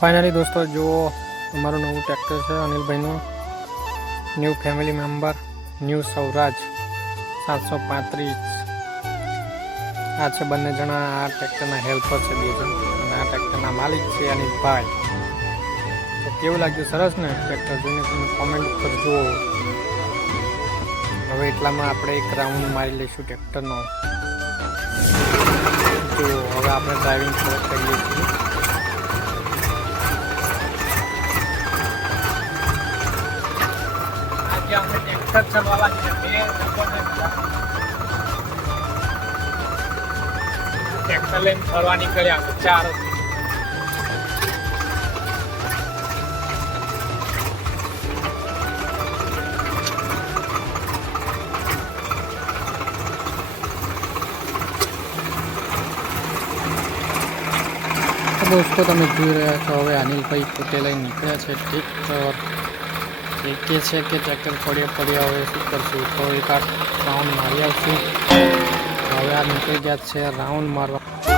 Finally દોસ્તો, જુઓ, અમારું નવું ટ્રેક્ટર છે, અનિલભાઈનું. New family member new Swaraj સાતસો પાંત્રીસ. આ છે બંને જણા, આ ટ્રેક્ટરના હેલ્પર છે બે જણ. અને આ ટ્રેક્ટરના માલિક છે અનિલભાઈ. તો કેવું લાગ્યું? સરસ ને? ટ્રેક્ટર જોઈને તમે કોમેન્ટ ઉપર જુઓ. હવે એટલામાં આપણે એક રાઉન્ડ મારી લઈશું ટ્રેક્ટરનો તો હવે આપણે ડ્રાઇવિંગ શરૂ કરીએ છીએ. આજે અમે ટ્રેક્ટર ચલાવવા છે. બે લોકોને ટ્રેક્ટર લઈને ફરવા નીકળ્યા ચાર દોસ્તો, તમે જોઈ રહ્યા છો, હવે અનિલભાઈ પોતે લઈને નીકળ્યા છે ટ્રેક્ટર એ કહે છે કે ટ્રેક્ટર પડ્યા પડ્યા હવે શું કરશું તો એક આ રાઉન્ડ મારી આવશું હવે આ નીકળી ગયા છે, રાઉન્ડ મારવા.